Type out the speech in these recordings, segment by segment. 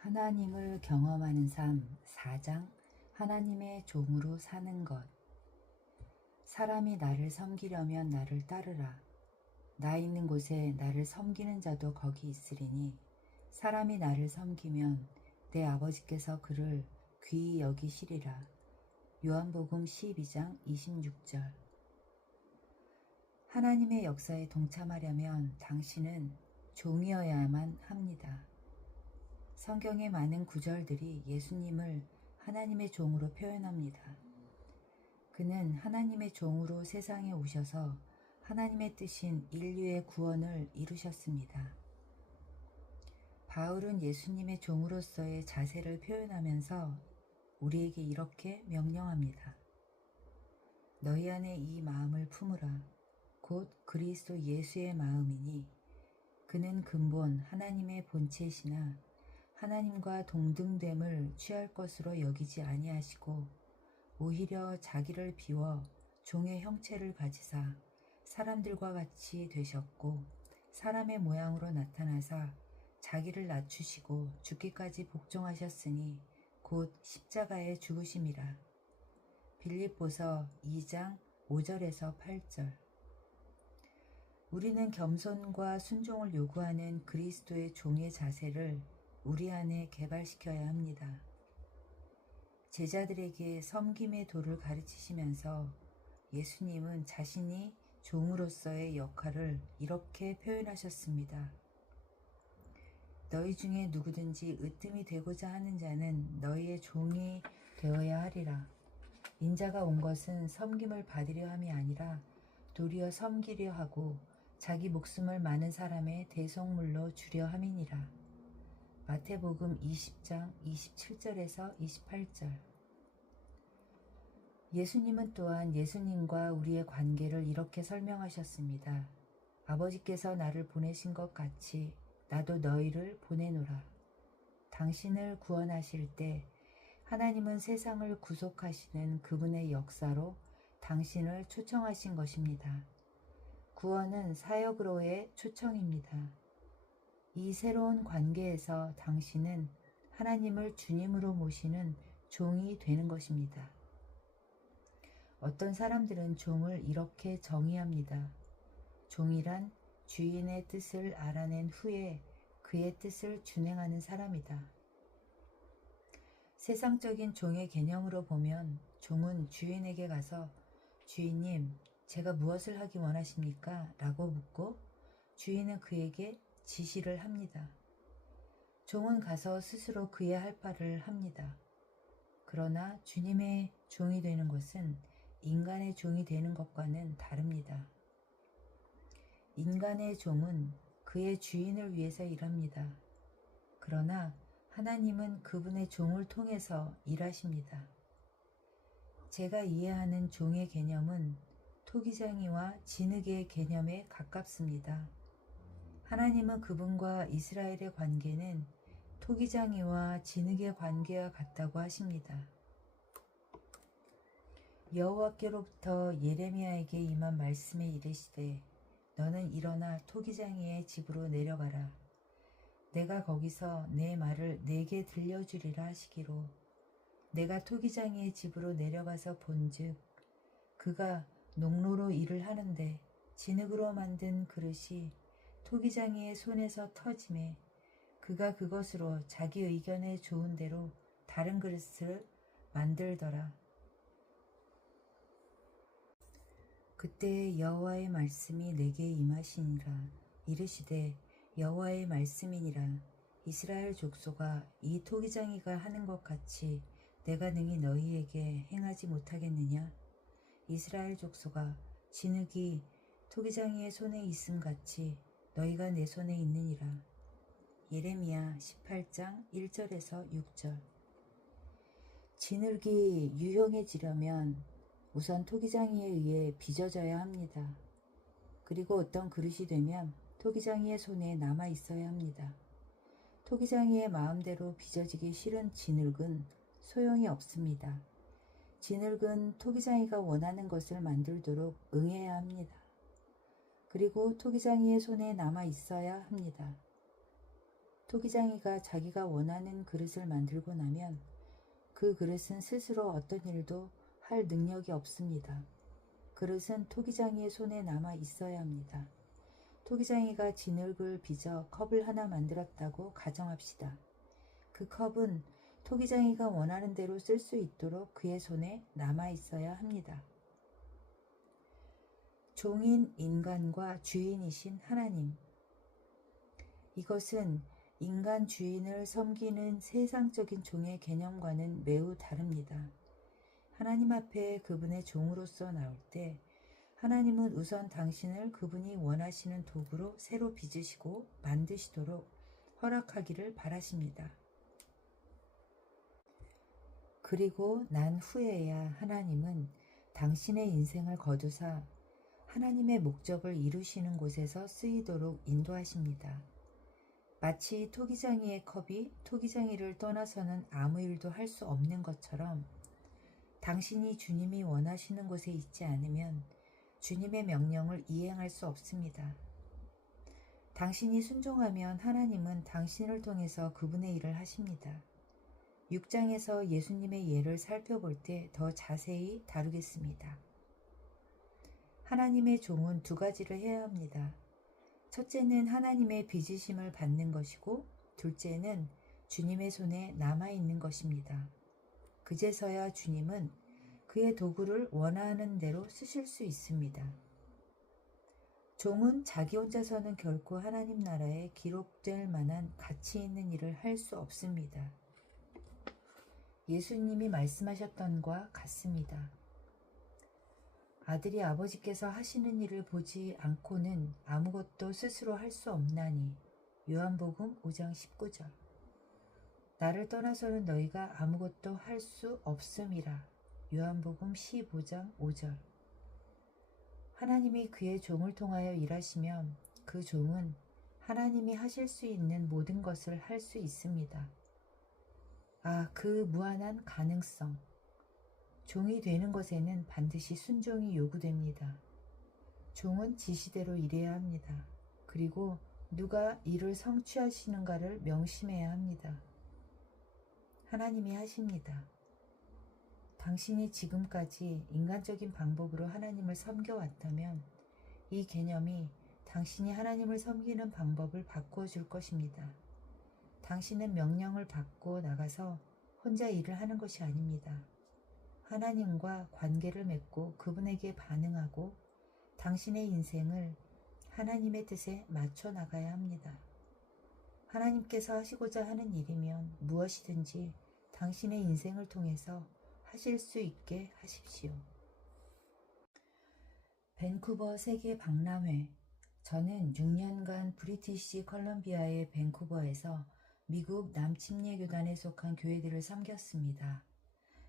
하나님을 경험하는 삶 4장 하나님의 종으로 사는 것. 사람이 나를 섬기려면 나를 따르라. 나 있는 곳에 나를 섬기는 자도 거기 있으리니 사람이 나를 섬기면 내 아버지께서 그를 귀히 여기시리라. 요한복음 12장 26절. 하나님의 역사에 동참하려면 당신은 종이어야만 합니다. 성경의 많은 구절들이 예수님을 하나님의 종으로 표현합니다. 그는 하나님의 종으로 세상에 오셔서 하나님의 뜻인 인류의 구원을 이루셨습니다. 바울은 예수님의 종으로서의 자세를 표현하면서 우리에게 이렇게 명령합니다. 너희 안에 이 마음을 품으라. 곧 그리스도 예수의 마음이니 그는 근본 하나님의 본체시나 하나님과 동등됨을 취할 것으로 여기지 아니하시고 오히려 자기를 비워 종의 형체를 가지사 사람들과 같이 되셨고 사람의 모양으로 나타나사 자기를 낮추시고 죽기까지 복종하셨으니 곧 십자가에 죽으심이라. 빌립보서 2장 5절에서 8절. 우리는 겸손과 순종을 요구하는 그리스도의 종의 자세를 우리 안에 개발시켜야 합니다. 제자들에게 섬김의 도를 가르치시면서 예수님은 자신이 종으로서의 역할을 이렇게 표현하셨습니다. 너희 중에 누구든지 으뜸이 되고자 하는 자는 너희의 종이 되어야 하리라. 인자가 온 것은 섬김을 받으려 함이 아니라 도리어 섬기려 하고 자기 목숨을 많은 사람의 대속물로 주려 함이니라. 마태복음 20장 27절에서 28절. 예수님은 또한 예수님과 우리의 관계를 이렇게 설명하셨습니다. 아버지께서 나를 보내신 것 같이 나도 너희를 보내노라. 당신을 구원하실 때 하나님은 세상을 구속하시는 그분의 역사로 당신을 초청하신 것입니다. 구원은 사역으로의 초청입니다. 이 새로운 관계에서 당신은 하나님을 주님으로 모시는 종이 되는 것입니다. 어떤 사람들은 종을 이렇게 정의합니다. 종이란 주인의 뜻을 알아낸 후에 그의 뜻을 준행하는 사람이다. 세상적인 종의 개념으로 보면 종은 주인에게 가서 주인님, 제가 무엇을 하기 원하십니까? 라고 묻고 주인은 그에게 지시를 합니다. 종은 가서 스스로 그의 할 바를 합니다. 그러나 주님의 종이 되는 것은 인간의 종이 되는 것과는 다릅니다. 인간의 종은 그의 주인을 위해서 일합니다. 그러나 하나님은 그분의 종을 통해서 일하십니다. 제가 이해하는 종의 개념은 토기장이와 진흙의 개념에 가깝습니다. 하나님은 그분과 이스라엘의 관계는 토기장이와 진흙의 관계와 같다고 하십니다. 여호와께로부터 예레미야에게 임한 말씀에 이르시되 너는 일어나 토기장이의 집으로 내려가라. 내가 거기서 내 말을 내게 들려주리라 하시기로 내가 토기장이의 집으로 내려가서 본즉 그가 농로로 일을 하는데 진흙으로 만든 그릇이 토기장이의 손에서 터짐에 그가 그것으로 자기 의견에 좋은 대로 다른 그릇을 만들더라. 그때 여호와의 말씀이 내게 임하시니라. 이르시되 여호와의 말씀이니라. 이스라엘 족속아, 이 토기장이가 하는 것 같이 내가 능히 너희에게 행하지 못하겠느냐? 이스라엘 족속아, 진흙이 토기장이의 손에 있음 같이 너희가 내 손에 있느니라. 예레미야 18장 1절에서 6절. 진흙이 유용해지려면 우선 토기장이에 의해 빚어져야 합니다. 그리고 어떤 그릇이 되면 토기장이의 손에 남아 있어야 합니다. 토기장이의 마음대로 빚어지기 싫은 진흙은 소용이 없습니다. 진흙은 토기장이가 원하는 것을 만들도록 응해야 합니다. 그리고 토기장이의 손에 남아 있어야 합니다. 토기장이가 자기가 원하는 그릇을 만들고 나면 그 그릇은 스스로 어떤 일도 할 능력이 없습니다. 그릇은 토기장이의 손에 남아 있어야 합니다. 토기장이가 진흙을 빚어 컵을 하나 만들었다고 가정합시다. 그 컵은 토기장이가 원하는 대로 쓸 수 있도록 그의 손에 남아 있어야 합니다. 종인 인간과 주인이신 하나님. 이것은 인간 주인을 섬기는 세상적인 종의 개념과는 매우 다릅니다. 하나님 앞에 그분의 종으로서 나올 때 하나님은 우선 당신을 그분이 원하시는 도구로 새로 빚으시고 만드시도록 허락하기를 바라십니다. 그리고 난 후에야 하나님은 당신의 인생을 거두사 하나님의 목적을 이루시는 곳에서 쓰이도록 인도하십니다. 마치 토기장이의 컵이 토기장이를 떠나서는 아무 일도 할 수 없는 것처럼 당신이 주님이 원하시는 곳에 있지 않으면 주님의 명령을 이행할 수 없습니다. 당신이 순종하면 하나님은 당신을 통해서 그분의 일을 하십니다. 6장에서 예수님의 예를 살펴볼 때 더 자세히 다루겠습니다. 하나님의 종은 두 가지를 해야 합니다. 첫째는 하나님의 빚으심을 받는 것이고 둘째는 주님의 손에 남아있는 것입니다. 그제서야 주님은 그의 도구를 원하는 대로 쓰실 수 있습니다. 종은 자기 혼자서는 결코 하나님 나라에 기록될 만한 가치 있는 일을 할 수 없습니다. 예수님이 말씀하셨던과 같습니다. 아들이 아버지께서 하시는 일을 보지 않고는 아무것도 스스로 할 수 없나니. 요한복음 5장 19절. 나를 떠나서는 너희가 아무것도 할 수 없음이라. 요한복음 15장 5절. 하나님이 그의 종을 통하여 일하시면 그 종은 하나님이 하실 수 있는 모든 것을 할 수 있습니다. 그 무한한 가능성. 종이 되는 것에는 반드시 순종이 요구됩니다. 종은 지시대로 일해야 합니다. 그리고 누가 이를 성취하시는가를 명심해야 합니다. 하나님이 하십니다. 당신이 지금까지 인간적인 방법으로 하나님을 섬겨왔다면 이 개념이 당신이 하나님을 섬기는 방법을 바꾸어 줄 것입니다. 당신은 명령을 받고 나가서 혼자 일을 하는 것이 아닙니다. 하나님과 관계를 맺고 그분에게 반응하고 당신의 인생을 하나님의 뜻에 맞춰 나가야 합니다. 하나님께서 하시고자 하는 일이면 무엇이든지 당신의 인생을 통해서 하실 수 있게 하십시오. 밴쿠버 세계 박람회. 저는 6년간 브리티시 컬럼비아의 밴쿠버에서 미국 남침례교단에 속한 교회들을 섬겼습니다.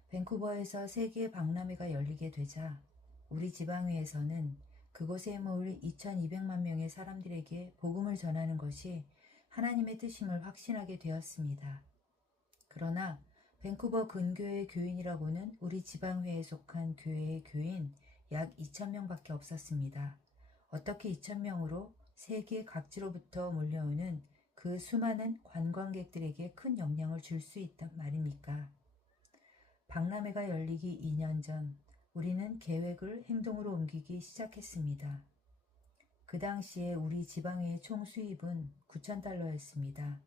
밴쿠버에서 세계 박람회가 열리게 되자 우리 지방회에서는 그곳에 모일 2200만 명의 사람들에게 복음을 전하는 것이 하나님의 뜻임을 확신하게 되었습니다. 그러나 밴쿠버 근교의 교인이라고는 우리 지방회에 속한 교회의 교인 약 2000명밖에 없었습니다. 어떻게 2000명으로 세계 각지로부터 몰려오는 그 수많은 관광객들에게 큰 영향을 줄 수 있단 말입니까? 박람회가 열리기 2년 전 우리는 계획을 행동으로 옮기기 시작했습니다. 그 당시에 우리 지방회의 총 수입은 9,000달러였습니다.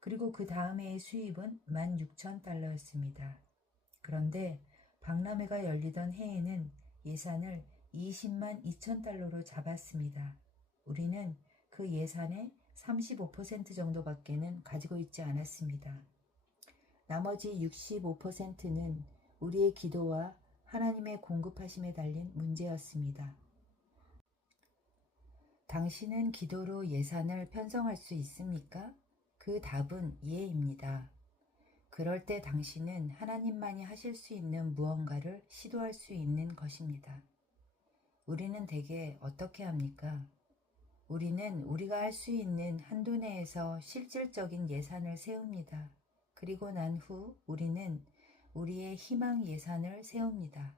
그리고 그 다음 해의 수입은 16,000달러였습니다. 그런데 박람회가 열리던 해에는 예산을 20만 2천 달러로 잡았습니다. 우리는 그 예산의 35% 정도밖에는 가지고 있지 않았습니다. 나머지 65%는 우리의 기도와 하나님의 공급하심에 달린 문제였습니다. 당신은 기도로 예산을 편성할 수 있습니까? 그 답은 예입니다. 그럴 때 당신은 하나님만이 하실 수 있는 무언가를 시도할 수 있는 것입니다. 우리는 대개 어떻게 합니까? 우리는 우리가 할 수 있는 한도 내에서 실질적인 예산을 세웁니다. 그리고 난 후 우리는 우리의 희망 예산을 세웁니다.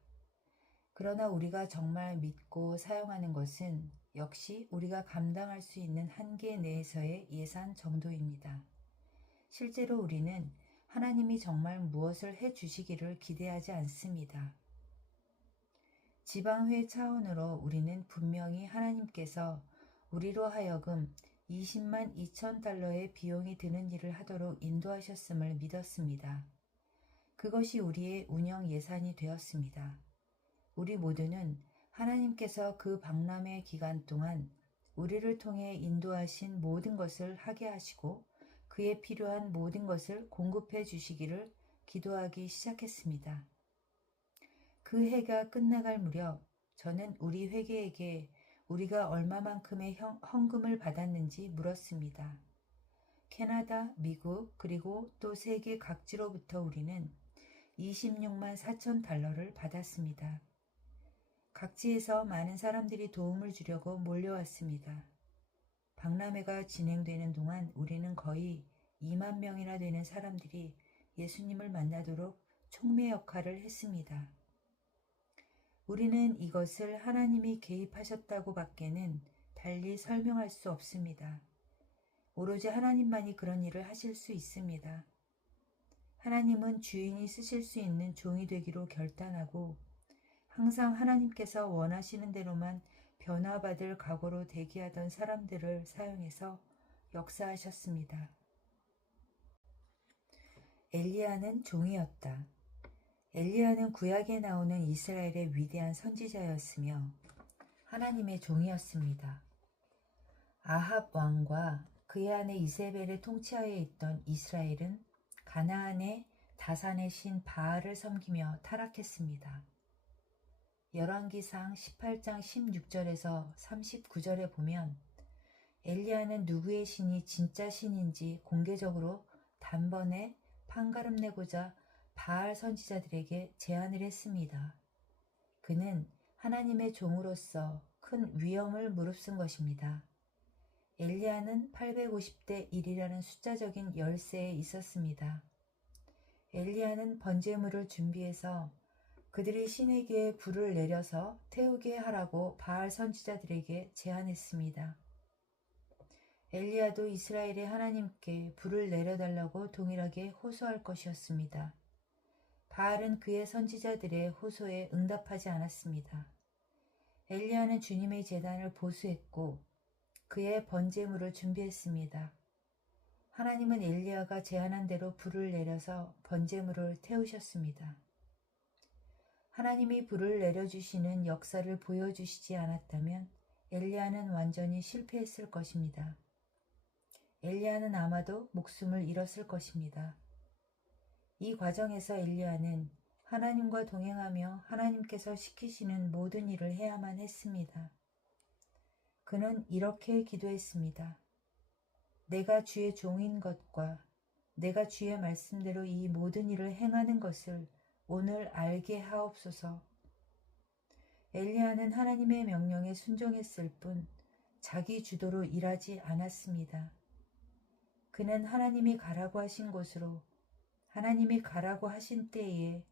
그러나 우리가 정말 믿고 사용하는 것은 역시 우리가 감당할 수 있는 한계 내에서의 예산 정도입니다. 실제로 우리는 하나님이 정말 무엇을 해 주시기를 기대하지 않습니다. 지방회 차원으로 우리는 분명히 하나님께서 우리로 하여금 20만 2천 달러의 비용이 드는 일을 하도록 인도하셨음을 믿었습니다. 그것이 우리의 운영 예산이 되었습니다. 우리 모두는 하나님께서 그 박람회 기간 동안 우리를 통해 인도하신 모든 것을 하게 하시고 그에 필요한 모든 것을 공급해 주시기를 기도하기 시작했습니다. 그 해가 끝나갈 무렵 저는 우리 회계에게 우리가 얼마만큼의 헌금을 받았는지 물었습니다. 캐나다, 미국, 그리고 또 세계 각지로부터 우리는 26만 4천 달러를 받았습니다. 각지에서 많은 사람들이 도움을 주려고 몰려왔습니다. 박람회가 진행되는 동안 우리는 거의 2만 명이나 되는 사람들이 예수님을 만나도록 촉매 역할을 했습니다. 우리는 이것을 하나님이 개입하셨다고 밖에는 달리 설명할 수 없습니다. 오로지 하나님만이 그런 일을 하실 수 있습니다. 하나님은 주인이 쓰실 수 있는 종이 되기로 결단하고 항상 하나님께서 원하시는 대로만 변화받을 각오로 대기하던 사람들을 사용해서 역사하셨습니다. 엘리야는 종이었다. 엘리야는 구약에 나오는 이스라엘의 위대한 선지자였으며 하나님의 종이었습니다. 아합 왕과 그의 아내 이세벨의 통치하에 있던 이스라엘은 가나안의 다산의 신 바알을 섬기며 타락했습니다. 열왕기상 18장 16절에서 39절에 보면 엘리야는 누구의 신이 진짜 신인지 공개적으로 단번에 판가름 내고자 바알 선지자들에게 제안을 했습니다. 그는 하나님의 종으로서 큰 위험을 무릅쓴 것입니다. 엘리야는 850대 1이라는 숫자적인 열세에 있었습니다. 엘리야는 번제물을 준비해서 그들이 신에게 불을 내려서 태우게 하라고 바알 선지자들에게 제안했습니다. 엘리야도 이스라엘의 하나님께 불을 내려달라고 동일하게 호소할 것이었습니다. 바알은 그의 선지자들의 호소에 응답하지 않았습니다. 엘리야는 주님의 제단을 보수했고 그의 번제물을 준비했습니다. 하나님은 엘리야가 제안한 대로 불을 내려서 번제물을 태우셨습니다. 하나님이 불을 내려주시는 역사를 보여주시지 않았다면 엘리야는 완전히 실패했을 것입니다. 엘리야는 아마도 목숨을 잃었을 것입니다. 이 과정에서 엘리야는 하나님과 동행하며 하나님께서 시키시는 모든 일을 해야만 했습니다. 그는 이렇게 기도했습니다. 내가 주의 종인 것과 내가 주의 말씀대로 이 모든 일을 행하는 것을 오늘 알게 하옵소서. 엘리야는 하나님의 명령에 순종했을 뿐 자기 주도로 일하지 않았습니다. 그는 하나님이 가라고 하신 곳으로 하나님이 가라고 하신 때에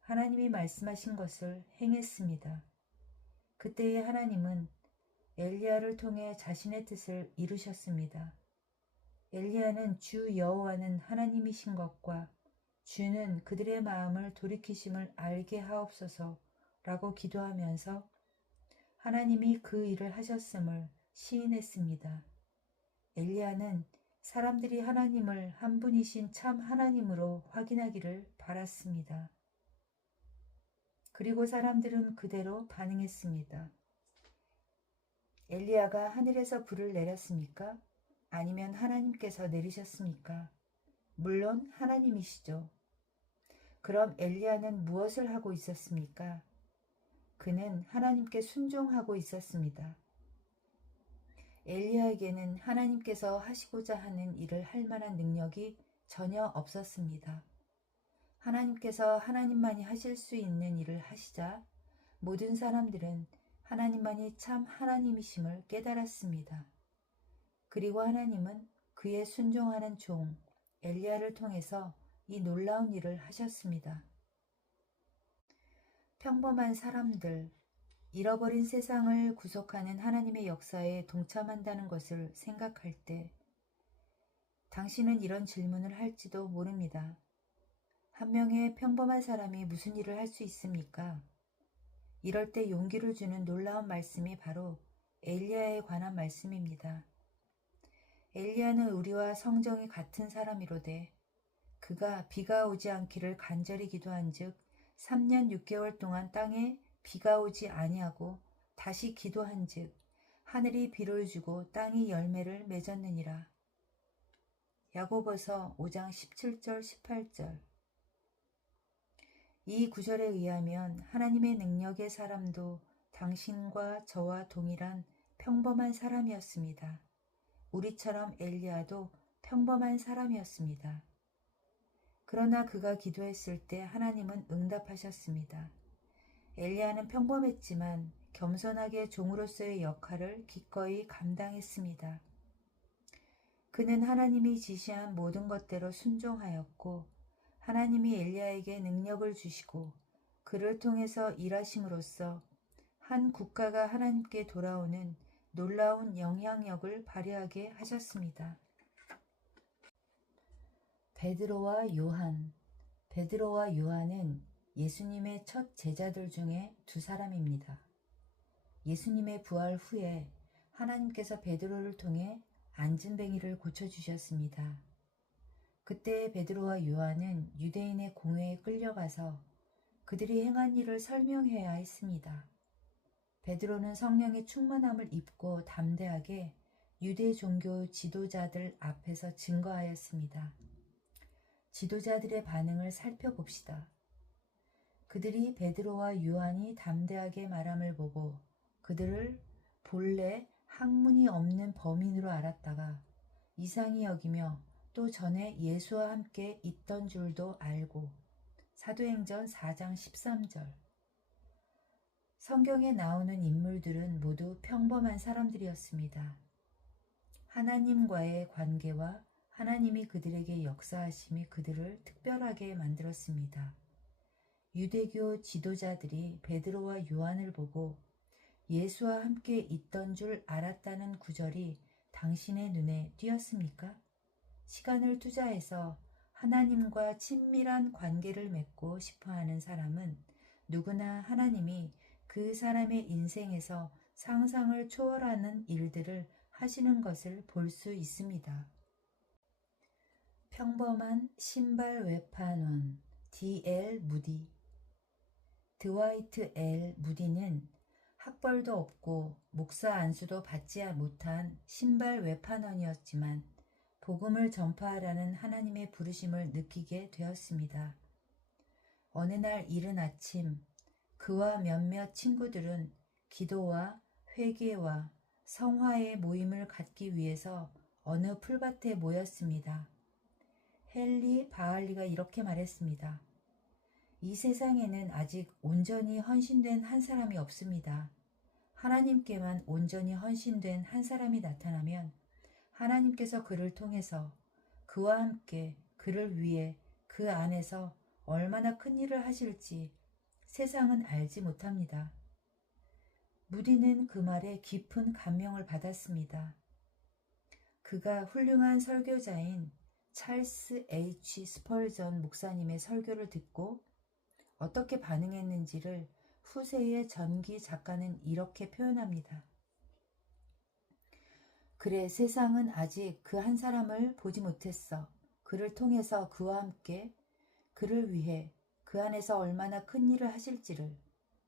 하나님이 말씀하신 것을 행했습니다. 그때에 하나님은 엘리야를 통해 자신의 뜻을 이루셨습니다. 엘리야는 주 여호와는 하나님이신 것과 주는 그들의 마음을 돌이키심을 알게 하옵소서 라고 기도하면서 하나님이 그 일을 하셨음을 시인했습니다. 엘리야는 사람들이 하나님을 한 분이신 참 하나님으로 확인하기를 바랐습니다. 그리고 사람들은 그대로 반응했습니다. 엘리야가 하늘에서 불을 내렸습니까? 아니면 하나님께서 내리셨습니까? 물론 하나님이시죠. 그럼 엘리야는 무엇을 하고 있었습니까? 그는 하나님께 순종하고 있었습니다. 엘리야에게는 하나님께서 하시고자 하는 일을 할 만한 능력이 전혀 없었습니다. 하나님께서 하나님만이 하실 수 있는 일을 하시자 모든 사람들은 하나님만이 참 하나님이심을 깨달았습니다. 그리고 하나님은 그의 순종하는 종 엘리야를 통해서 이 놀라운 일을 하셨습니다. 평범한 사람들, 잃어버린 세상을 구속하는 하나님의 역사에 동참한다는 것을 생각할 때 당신은 이런 질문을 할지도 모릅니다. 한 명의 평범한 사람이 무슨 일을 할 수 있습니까? 이럴 때 용기를 주는 놀라운 말씀이 바로 엘리야에 관한 말씀입니다. 엘리야는 우리와 성정이 같은 사람이로되 그가 비가 오지 않기를 간절히 기도한즉 3년 6개월 동안 땅에 비가 오지 아니하고 다시 기도한즉 하늘이 비를 주고 땅이 열매를 맺었느니라. 야고보서 5장 17절 18절. 이 구절에 의하면 하나님의 능력의 사람도 당신과 저와 동일한 평범한 사람이었습니다. 우리처럼 엘리야도 평범한 사람이었습니다. 그러나 그가 기도했을 때 하나님은 응답하셨습니다. 엘리야는 평범했지만 겸손하게 종으로서의 역할을 기꺼이 감당했습니다. 그는 하나님이 지시한 모든 것대로 순종하였고 하나님이 엘리야에게 능력을 주시고 그를 통해서 일하심으로써 한 국가가 하나님께 돌아오는 놀라운 영향력을 발휘하게 하셨습니다. 베드로와 요한. 베드로와 요한은 예수님의 첫 제자들 중에 두 사람입니다. 예수님의 부활 후에 하나님께서 베드로를 통해 안진뱅이를 고쳐주셨습니다. 그때 베드로와 요한은 유대인의 공회에 끌려가서 그들이 행한 일을 설명해야 했습니다. 베드로는 성령의 충만함을 입고 담대하게 유대 종교 지도자들 앞에서 증거하였습니다. 지도자들의 반응을 살펴봅시다. 그들이 베드로와 요한이 담대하게 말함을 보고 그들을 본래 학문이 없는 범인으로 알았다가 이상히 여기며 또 전에 예수와 함께 있던 줄도 알고 사도행전 4장 13절. 성경에 나오는 인물들은 모두 평범한 사람들이었습니다. 하나님과의 관계와 하나님이 그들에게 역사하심이 그들을 특별하게 만들었습니다. 유대교 지도자들이 베드로와 요한을 보고 예수와 함께 있던 줄 알았다는 구절이 당신의 눈에 띄었습니까? 시간을 투자해서 하나님과 친밀한 관계를 맺고 싶어하는 사람은 누구나 하나님이 그 사람의 인생에서 상상을 초월하는 일들을 하시는 것을 볼 수 있습니다. 평범한 신발 외판원 D.L. 무디. 드와이트 L. 무디는 학벌도 없고 목사 안수도 받지 못한 신발 외판원이었지만 복음을 전파하라는 하나님의 부르심을 느끼게 되었습니다. 어느 날 이른 아침 그와 몇몇 친구들은 기도와 회개와 성화의 모임을 갖기 위해서 어느 풀밭에 모였습니다. 헨리 바할리가 이렇게 말했습니다. 이 세상에는 아직 온전히 헌신된 한 사람이 없습니다. 하나님께만 온전히 헌신된 한 사람이 나타나면 하나님께서 그를 통해서 그와 함께 그를 위해 그 안에서 얼마나 큰 일을 하실지 세상은 알지 못합니다. 무디는 그 말에 깊은 감명을 받았습니다. 그가 훌륭한 설교자인 찰스 H. 스펄전 목사님의 설교를 듣고 어떻게 반응했는지를 후세의 전기 작가는 이렇게 표현합니다. 그래, 세상은 아직 그 한 사람을 보지 못했어. 그를 통해서 그와 함께 그를 위해 그 안에서 얼마나 큰 일을 하실지를.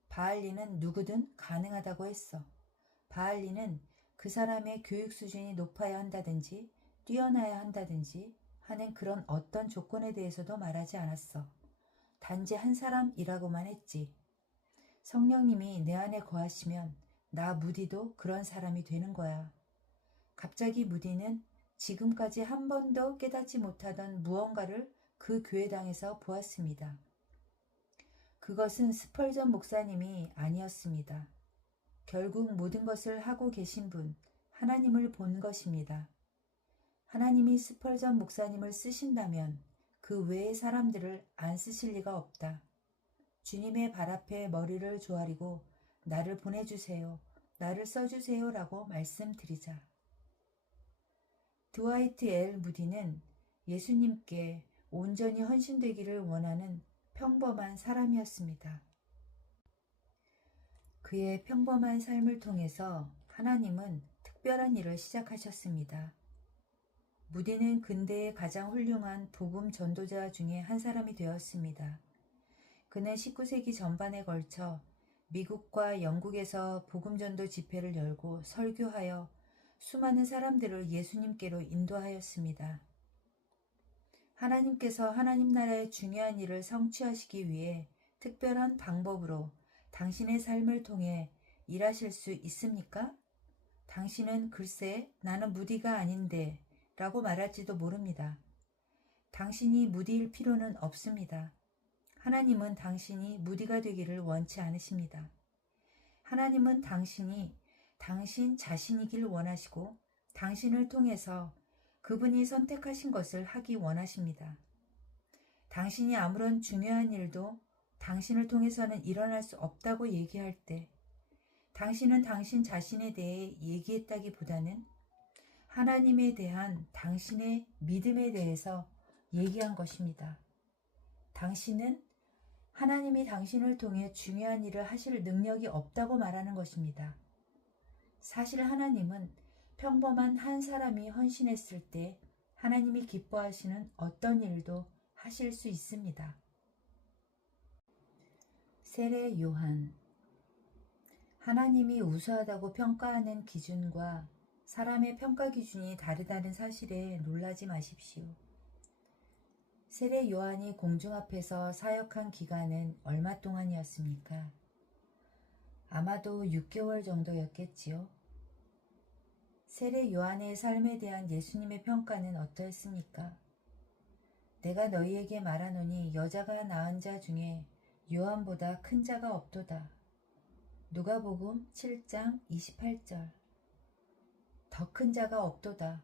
바할리는 누구든 가능하다고 했어. 바할리는 그 사람의 교육 수준이 높아야 한다든지 뛰어나야 한다든지 하는 그런 어떤 조건에 대해서도 말하지 않았어. 단지 한 사람이라고만 했지. 성령님이 내 안에 거하시면 나 무디도 그런 사람이 되는 거야. 갑자기 무디는 지금까지 한 번도 깨닫지 못하던 무언가를 그 교회당에서 보았습니다. 그것은 스펄전 목사님이 아니었습니다. 결국 모든 것을 하고 계신 분, 하나님을 본 것입니다. 하나님이 스펄전 목사님을 쓰신다면 그 외의 사람들을 안 쓰실 리가 없다. 주님의 발 앞에 머리를 조아리고 나를 보내주세요. 나를 써주세요 라고 말씀드리자. 드와이트 L. 무디는 예수님께 온전히 헌신되기를 원하는 평범한 사람이었습니다. 그의 평범한 삶을 통해서 하나님은 특별한 일을 시작하셨습니다. 무디는 근대의 가장 훌륭한 복음 전도자 중에 한 사람이 되었습니다. 그는 19세기 전반에 걸쳐 미국과 영국에서 복음 전도 집회를 열고 설교하여 수많은 사람들을 예수님께로 인도하였습니다. 하나님께서 하나님 나라의 중요한 일을 성취하시기 위해 특별한 방법으로 당신의 삶을 통해 일하실 수 있습니까? 당신은 글쎄 나는 무디가 아닌데 라고 말할지도 모릅니다. 당신이 무디일 필요는 없습니다. 하나님은 당신이 무디가 되기를 원치 않으십니다. 하나님은 당신이 당신 자신이길 원하시고 당신을 통해서 그분이 선택하신 것을 하기 원하십니다. 당신이 아무런 중요한 일도 당신을 통해서는 일어날 수 없다고 얘기할 때 당신은 당신 자신에 대해 얘기했다기보다는 하나님에 대한 당신의 믿음에 대해서 얘기한 것입니다. 당신은 하나님이 당신을 통해 중요한 일을 하실 능력이 없다고 말하는 것입니다. 사실 하나님은 평범한 한 사람이 헌신했을 때 하나님이 기뻐하시는 어떤 일도 하실 수 있습니다. 세례 요한. 하나님이 우수하다고 평가하는 기준과 사람의 평가 기준이 다르다는 사실에 놀라지 마십시오. 세례 요한이 공중 앞에서 사역한 기간은 얼마 동안이었습니까? 아마도 6개월 정도였겠지요. 세례 요한의 삶에 대한 예수님의 평가는 어떠했습니까? 내가 너희에게 말하노니 여자가 낳은 자 중에 요한보다 큰 자가 없도다. 누가복음 7장 28절. 더 큰 자가 없도다.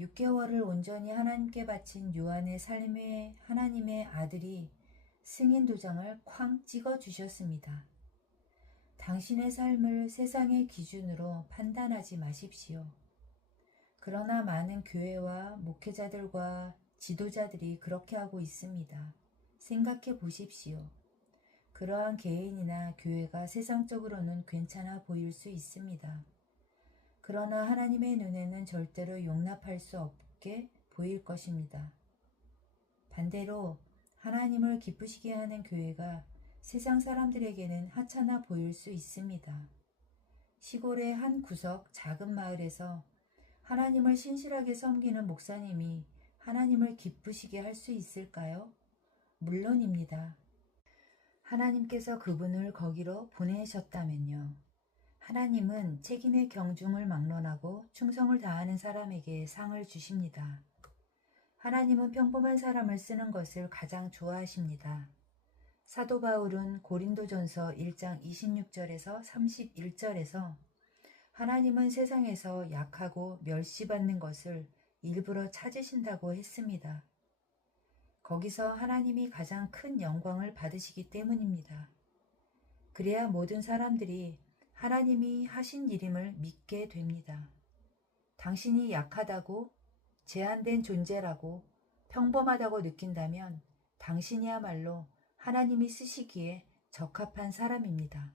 6개월을 온전히 하나님께 바친 요한의 삶에 하나님의 아들이 승인 도장을 쾅 찍어 주셨습니다. 당신의 삶을 세상의 기준으로 판단하지 마십시오. 그러나 많은 교회와 목회자들과 지도자들이 그렇게 하고 있습니다. 생각해 보십시오. 그러한 개인이나 교회가 세상적으로는 괜찮아 보일 수 있습니다. 그러나 하나님의 눈에는 절대로 용납할 수 없게 보일 것입니다. 반대로 하나님을 기쁘시게 하는 교회가 세상 사람들에게는 하찮아 보일 수 있습니다. 시골의 한 구석 작은 마을에서 하나님을 신실하게 섬기는 목사님이 하나님을 기쁘시게 할 수 있을까요? 물론입니다. 하나님께서 그분을 거기로 보내셨다면요. 하나님은 책임의 경중을 막론하고 충성을 다하는 사람에게 상을 주십니다. 하나님은 평범한 사람을 쓰는 것을 가장 좋아하십니다. 사도 바울은 고린도전서 1장 26절에서 31절에서 하나님은 세상에서 약하고 멸시받는 것을 일부러 찾으신다고 했습니다. 거기서 하나님이 가장 큰 영광을 받으시기 때문입니다. 그래야 모든 사람들이 하나님이 하신 일임을 믿게 됩니다. 당신이 약하다고, 제한된 존재라고, 평범하다고 느낀다면 당신이야말로 하나님이 쓰시기에 적합한 사람입니다.